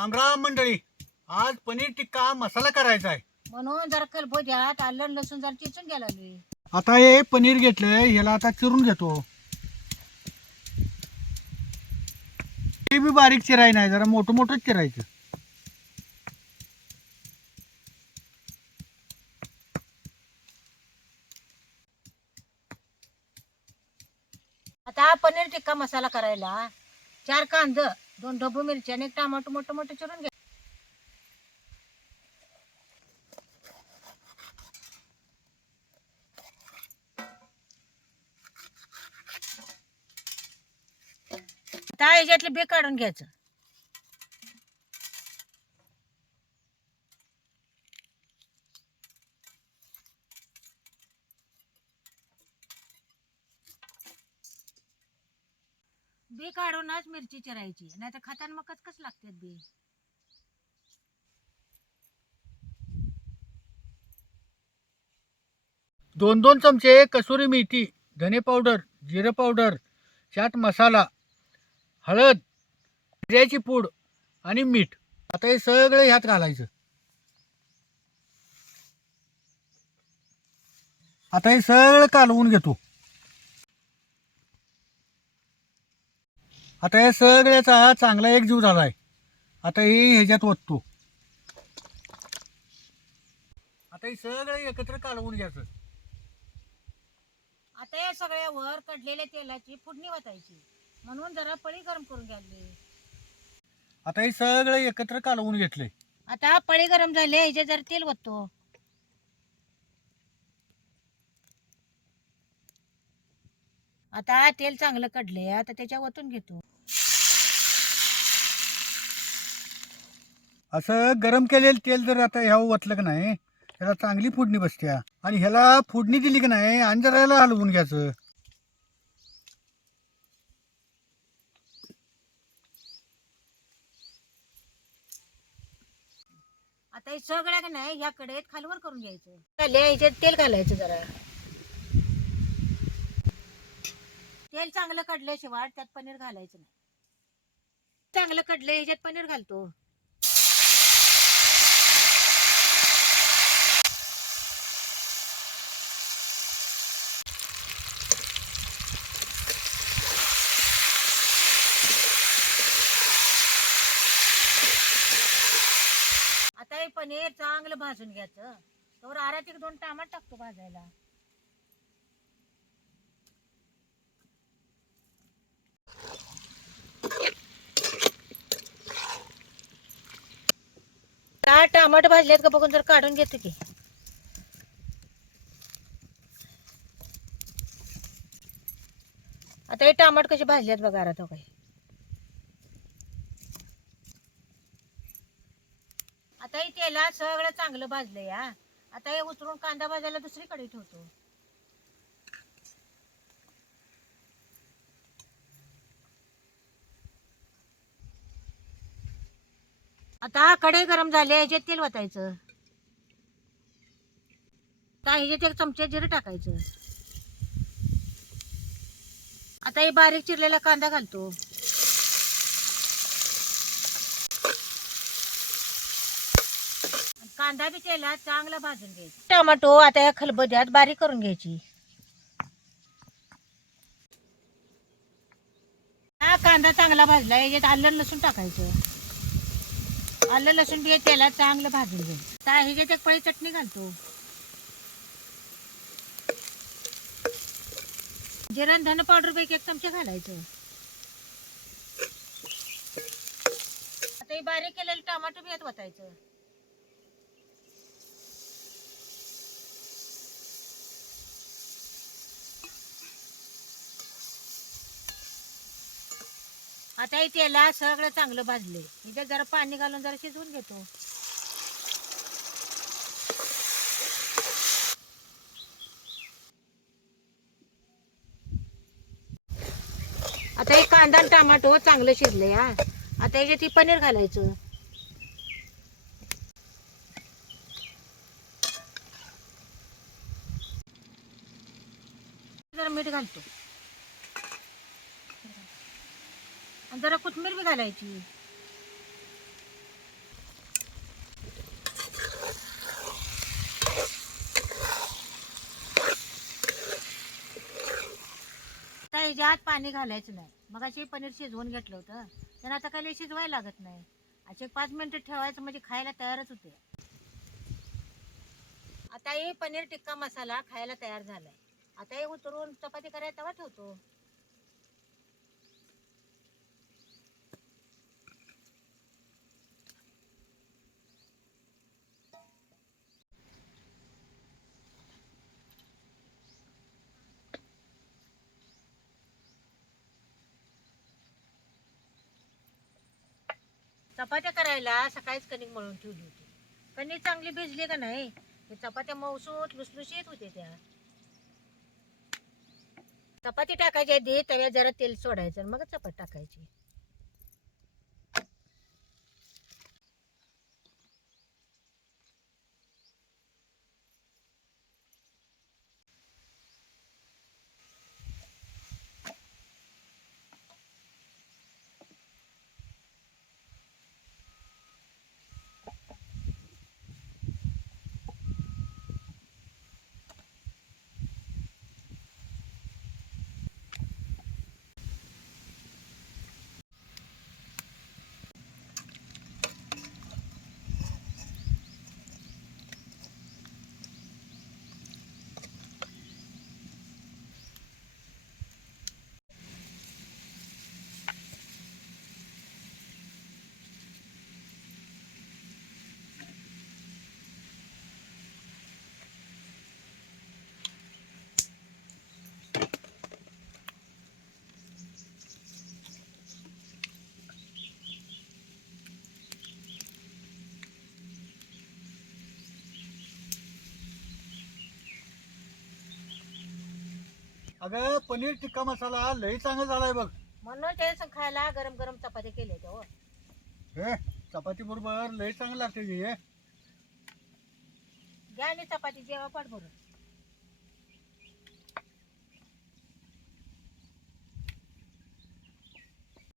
रामराम मंडळी. आज पनीर टिक्का मसाला करायचा आहे. म्हणून जरा कलभोज्यात आलं लसूण जरा चिचून घ्यायला लागली. आता हे पनीर घेतलंय ह्याला आता चिरून घेतो. ते बी बारीक चिराय नाही जरा मोठं मोठंच चिरायचं. आता हा पनीर टिक्का मसाला करायला चार कांद. दोन ढबू मिरची आणि एक टमाटो मोठं मोठं चिरून घ्या. आता ह्याच्यातले बी काढून घ्यायचं. बी काढूनच मिरची चिरायची. नाही तर खाताना मग लागतात बी? दोन दोन चमचे कसुरी मेथी धने पावडर जिरं पावडर चाट मसाला हळद जिऱ्याची पूड आणि मीठ. आता हे सगळं ह्यात घालायचं. आता हे सगळं कालवून घेतो. आता या सगळ्याचा चांगला एक जीव झाला आहे आता हे ह्याच्यात ओततो. आता हे सगळं एकत्र कालवून घ्यायचं. आता या सगळ्यावर कडलेल्या तेलाची फोडणी वाटायची म्हणून जरा पळी गरम करून घ्यायली. आता हे सगळं एकत्र कालवून घेतलंय आता पळी गरम झाली ह्याच्यात जरा तेल वततो आता तेल चांगलं कडले आता त्याच्या वतून घेतो. असं गरम केलेलं तेल जर आता ह्या ओतलं की नाही ह्याला चांगली फोडणी बसत्या आणि ह्याला फोडणी दिली की नाही आणि जरा ह्याला हलवून घ्यायचं. आता हे सगळ्या का नाही ह्या कडेत खालवर करून घ्यायचं. त्याला ह्याच्यात तेल घालायचं जरा. तेल चांगलं कडल्याशिवाय त्यात पनीर घालायचं नाही. चांगलं कडलं ह्याच्यात पनीर घालतो. हे पनीर चांगलं भाजून घ्यायचं. तर आरात एक दोन टामाट टाकतो भाजायला. दहा टमाट भाजलेत का बघून जर काढून घेते की. आता हे टमाट कसे भाजलेत बघा आता काही आता सगळं चांगलं भाजलं या आता हे उतरून कांदा भाजायला दुसरीकडे ठेवतो. आता कढई गरम झाले ह्याच्यात तेल वतायचं. आता ह्याच्यात एक चमचे जिरं टाकायचं. आता हे बारीक चिरलेला कांदा घालतो. कांदा बी केला चांगला भाजून घ्यायचा. टोमॅटो आता या खलबद्यात बारीक करून घ्यायची. हा कांदा चांगला भाजला याच्यात आलं लसूण टाकायचं. आलं लसूण बी तेला चांगलं भाजून घ्यायचं. आता ह्याच्यात एक पळी चटणी घालतो. जिरण धन पावडर पैकी एक चमचे घालायचं. आता हे बारीक केलेलं टमाटो बी यात वतायचं. आता हे तेला सगळं चांगलं भाजले इथे जरा पाणी घालून जरा शिजवून घेतो. आता हे कांदा आणि टमाटो हो, चांगलं शिजले हा. आता याच्यात पनीर घालायचं. जरा मीठ घालतो. आणि जरा कोथिंबीर बी घालायची. आता पाणी घालायचं नाही. मग असे पनीर शिजवून घेतलं होतं. त्यांना आता काही शिजवायला लागत नाही. असे एक पाच मिनटं ठेवायचं म्हणजे खायला तयारच होते. आता हे पनीर टिक्का मसाला खायला तयार झालाय. आता हे उतरून चपाती करायला तेव्हा ठेवतो. चपात्या करायला सकाळीच कणिक मळून ठेवली होती. कणिक चांगली भिजली का नाही? ते चपात्या मौसूत लुसलुशीत होते त्या. चपाती टाकायची आधी तव्यात जरा तेल सोडायचं मग चपात टाकायची. अगं पनीर टिक्का मसाला लई चांगला झालाय बघ. म्हणून ते खायला गरम गरम चपात्या केल्या त्या हो. हे चपाती बरोबर लई चांगलं लागते हे. घ्या आणि चपाती जेव्हा पाठ भरून.